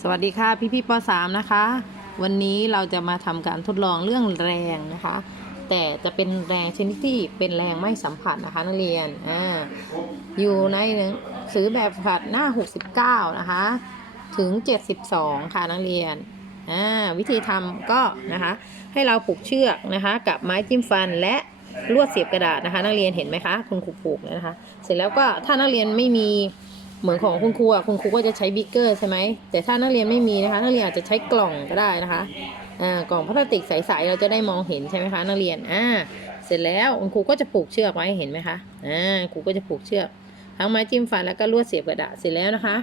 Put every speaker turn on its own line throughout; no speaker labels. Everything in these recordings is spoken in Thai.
สวัสดีค่ะพี่พี่ป .3 นะคะ วันนี้เราจะมาทำการทดลองเรื่องแรงนะคะ แต่จะเป็นแรงชนิดที่เป็นแรงไม่สัมผัสนะคะนักเรียนอ่าอยู่ในหนังสือแบบฝึกหัดหน้า 69 นะคะ ถึง 72 ค่ะนักเรียนอ่าวิธีทำก็นะคะ ให้เราผูกเชือกนะคะ กับไม้จิ้มฟันและลวดเสียบกระดาษนะคะ นักเรียนเห็นไหมคะ คุณครูผูกเลยนะคะ เสร็จแล้วก็ถ้านักเรียนไม่มี เหมือนของคุณครูอะคุณครูก็จะใช้บิ๊กเกอร์ใช่ไหมแต่ถ้านักเรียนไม่มีนะคะ นักเรียนอาจจะใช้กล่องก็ได้นะคะอ่ากล่องพลาสติกใสๆเราจะได้มองเห็นใช่ไหมคะ นักเรียนอ่าเสร็จแล้วคุณครูก็จะผูกเชือกไว้เห็นไหมคะอ่าครูก็จะผูกเชือกทั้งไม้จิ้มฟันแล้วก็ลวดเสียบกระดาษเสร็จแล้วนะคะ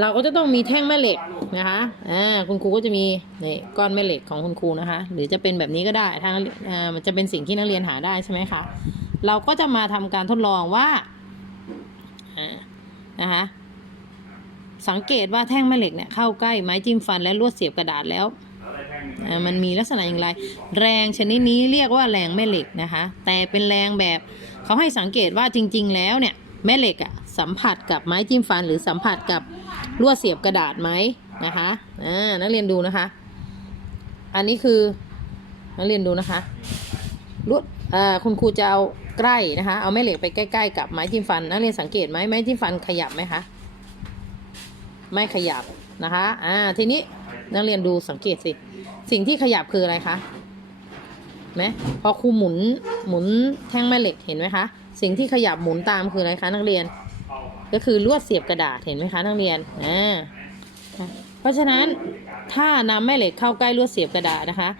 เราก็จะต้องมีแท่งแม่เหล็กนะคะอ่าคุณครูก็จะมีนี่ก้อนแม่เหล็กของคุณครูนะคะ หรือจะเป็นแบบนี้ก็ได้ทางอ่ามันจะเป็นสิ่งที่นักเรียนหาได้ใช่ไหมคะเราก็จะมาทำการทดลองว่า นะคะสังเกตว่าแท่งแม่เหล็กเนี่ยเข้าใกล้ไม้จิ้มฟันและลวดเสียบกระดาษแล้วมันมีลักษณะอย่างไร แรงชนิดนี้เรียกว่าแรงแม่เหล็กนะคะ แต่เป็นแรงแบบเขาให้สังเกตว่าจริง ๆ แล้วเนี่ยแม่เหล็กอะสัมผัสกับไม้จิ้มฟันหรือสัมผัสกับลวดเสียบกระดาษไหมนะคะอ่านักเรียนดูนะคะ อันนี้คือนักเรียนดูนะคะลวดอ่อคุณครูจะเอา ใกล้นะคะ เอาแม่เหล็กไปใกล้ๆกับไม้จิ้มฟันนักเรียนสังเกตไหมไม้จิ้มฟันขยับไหมคะ ไม่ขยับนะคะ อ่า ทีนี้นักเรียนดูสังเกตสิ สิ่งที่ขยับคืออะไรคะไหมพอครูหมุนหมุนแท่งแม่เหล็กเห็นไหมคะ สิ่งที่ขยับหมุนตามคืออะไรคะนักเรียน ก็คือลวดเสียบกระดาษเห็นไหมคะนักเรียน อ่า เพราะฉะนั้นถ้านำแม่เหล็กเข้าใกล้ลวดเสียบกระดาษนะคะ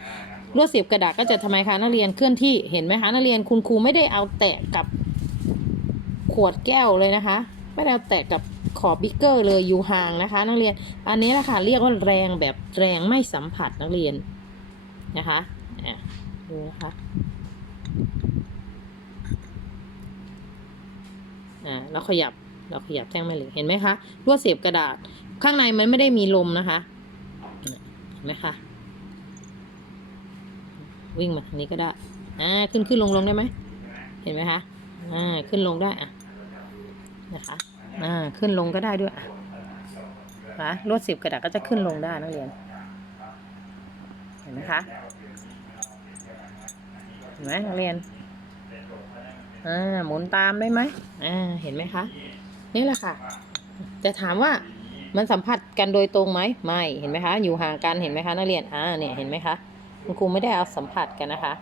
ลวดเสียบกระดาษก็จะทำไมคะนักเรียนเคลื่อนที่เห็นไหมคะนักเรียนคุณครูไม่ได้เอาแตะกับขวดแก้วเลยนะคะ ไม่ได้เอาแตะกับขอบบิ๊กเกอร์เลยอยู่ห่างนะคะ นักเรียนอันนี้แหละค่ะเรียกว่าแรงแบบแรงไม่สัมผัสนักเรียนนะคะอะดูนะคะอ่าเราขยับเราขยับแท่งแม่เหล็กเห็นไหมคะลวดเสียบกระดาษข้างในมันไม่ได้มีลมนะคะเห็นไหมคะ วิ่งมาทางนี้ก็ได้ อ่า ขึ้นขึ้นลงลงได้ไหม เห็นไหมคะ อ่า ขึ้นลงได้อะ นะคะ อ่า ขึ้นลงก็ได้ด้วยนะลวดสิบกระดาษก็จะขึ้นลงได้นักเรียน เห็นไหมคะ เห็นไหมนักเรียน อ่า หมุนตามได้ไหมอ่า เห็นไหมคะ นี่แหละค่ะ จะถามว่ามันสัมผัสกันโดยตรงไหมไม่ เห็นไหมคะ อยู่ห่างกัน เห็นไหมคะ นักเรียน อ่า เนี่ย เห็นไหมคะ คุณครูไม่ได้เอาสัมผัสกันนะคะ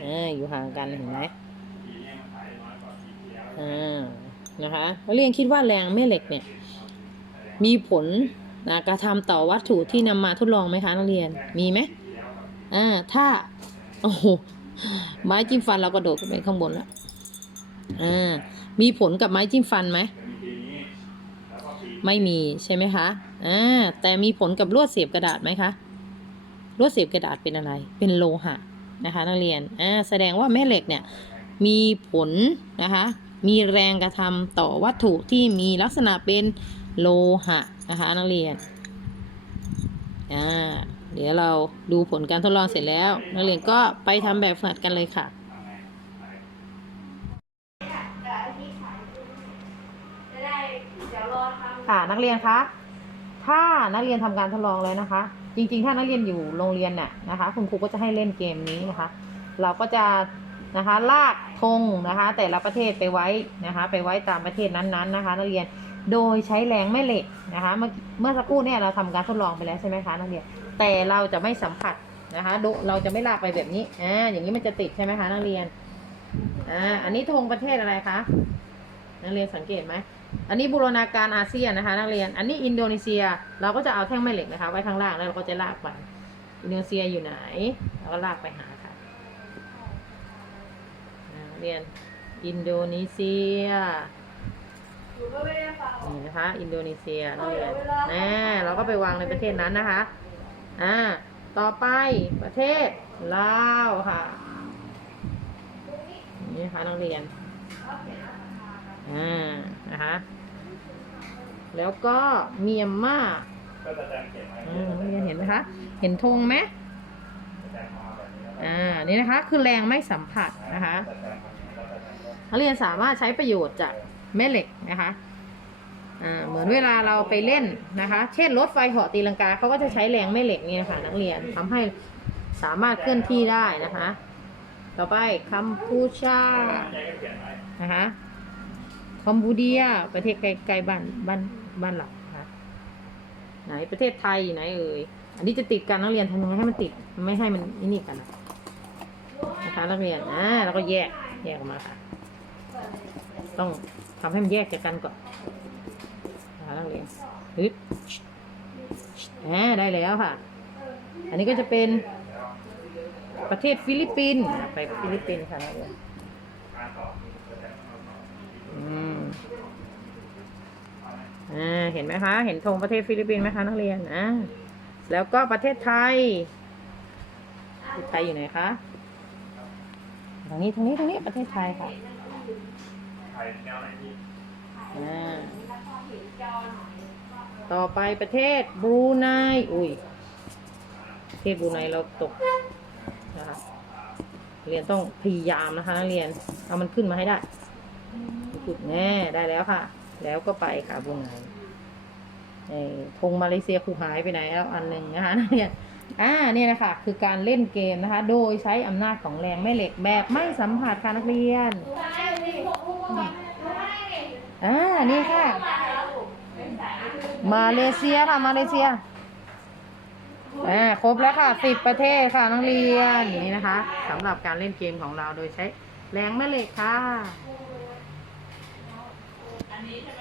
เอออยู่ห่างกันเห็นไหมอ่านะคะนักเรียนคิดว่าแรงแม่เหล็กเนี่ย มีผลนะกระทำต่อวัตถุที่นำมาทดลองไหมคะนักเรียนมีไหมอ่าถ้าโอ้โหไม้จิ้มฟันเรากระโดดขึ้นไปข้างบนแล้วอ่ามีผลกับไม้จิ้มฟันไหมไม่มีใช่ไหมคะอ่าแต่มีผลกับลวดเสียบกระดาษไหมคะ ลวดเสียบกระดาษเป็นอะไร เป็นโลหะนะคะนักเรียนอ่าแสดงว่าแม่เหล็กเนี่ยมีผลนะคะมีแรงกระทำต่อวัตถุที่มีลักษณะเป็นโลหะนะคะนักเรียนอ่าเดี๋ยวเราดูผลการทดลองเสร็จแล้ว นักเรียนก็ไปทำแบบฝึกหัดกันเลยค่ะค่ะนักเรียนคะถ้านักเรียนทำการทดลองแล้วนะคะ จริงๆ ถ้านักเรียนอยู่โรงเรียนเนี่ยนะคะ คุณครูก็จะให้เล่นเกมนี้นะคะ เราก็จะนะคะลากธงนะคะ แต่ละประเทศไปไว้นะคะ ไปไว้ตามประเทศนั้นๆนะคะ นักเรียนโดยใช้แรงแม่เหล็กนะคะ เมื่อเมื่อสักครู่เนี่ยเราทำการทดลองไปแล้วใช่ไหมคะนักเรียนแต่เราจะไม่สัมผัสนะคะดเราจะไม่ลากไปแบบนี้อ่าอย่างนี้มันจะติดใช่ไหมคะนักเรียนอ่าอันนี้ธงประเทศอะไรคะ นักเรียนสังเกตไหมอันนี้บูรณาการอาเซียนนะคะ นักเรียน อันนี้อินโดนีเซีย เราก็จะเอาแท่งแม่เหล็กนะคะ ไว้ข้างล่างแล้วเราก็จะลากไป อินโดนีเซียอยู่ไหน เราก็ลากไปหาค่ะนักเรียน อินโดนีเซียนี่นะคะ อินโดนีเซียนักเรียนแน่เราก็ไปวางในประเทศนั้นนะคะ อ่า ต่อไปประเทศลาวค่ะ นี่นะคะนักเรียน อ่านะคะแล้วก็เมียนมาอืมนักเรียนเห็นไหมคะ เห็นธงไหมอ่า นี่นะคะ คือแรงไม่สัมผัสนะคะนักเรียนสามารถใช้ประโยชน์จากแม่เหล็กนะคะ อ่า เหมือนเวลาเราไปเล่นนะคะ เช่นรถไฟเหาะตีลังกาเขาก็จะใช้แรงแม่เหล็กนี่นะคะนักเรียนทำให้สามารถเคลื่อนที่ได้นะคะ ต่อไปคัมพูชานะคะค อมบูเดีย ประเทศใกลๆบ้านบ้านบ้านหลักนะคะไหนประเทศไทยอยู่ไหนเอ่ยอันนี้จะติดกันนักเรียนทำยังไงให้มันติดไม่ให้มันนี่กันนะนะคะนักเรียนอ่าแล้วก็แยกแยกออกมาค่ะ ต้องทำให้มันแยกจากกันก่อนนะคะนักเรียนฮึบอ่าได้แล้วค่ะ อันนี้ก็จะเป็นประเทศฟิลิปปินส์ไปฟิลิปปินส์ค่ะนักเรียนอืมอ่า เห็นไหมคะ เห็นธงประเทศฟิลิปปินส์ไหมคะนักเรียนอ่าแล้วก็ประเทศไทยประเทศไทยอยู่ไหนคะทางนี้ทางนี้ทางนี้ประเทศไทยค่ะต่อไปประเทศบรูไนอุ้ยประเทศบรูไนเราตกนะคะเรียนต้องพยายามนะคะนักเรียนเอามันขึ้นมาให้ได้ขุดแน่ได้แล้วค่ะ แล้วก็ไปค่ะบรูไน เอ่อธงมาเลเซียครูหายไปไหนแล้วอันหนึ่งนะคะนักเรียนอ่าเนี่ยนะคะคือการเล่นเกมนะคะ โดยใช้อำนาจของแรงแม่เหล็กแบบไม่สัมผัสค่ะนักเรียนอ่านี่ค่ะ มาเลเซียค่ะมาเลเซียอ่าครบแล้วค่ะสิบประเทศค่ะนักเรียนนี่นะคะสำหรับการเล่นเกมของเราโดยใช้แรงแม่เหล็กค่ะ
อันนี้ถ้า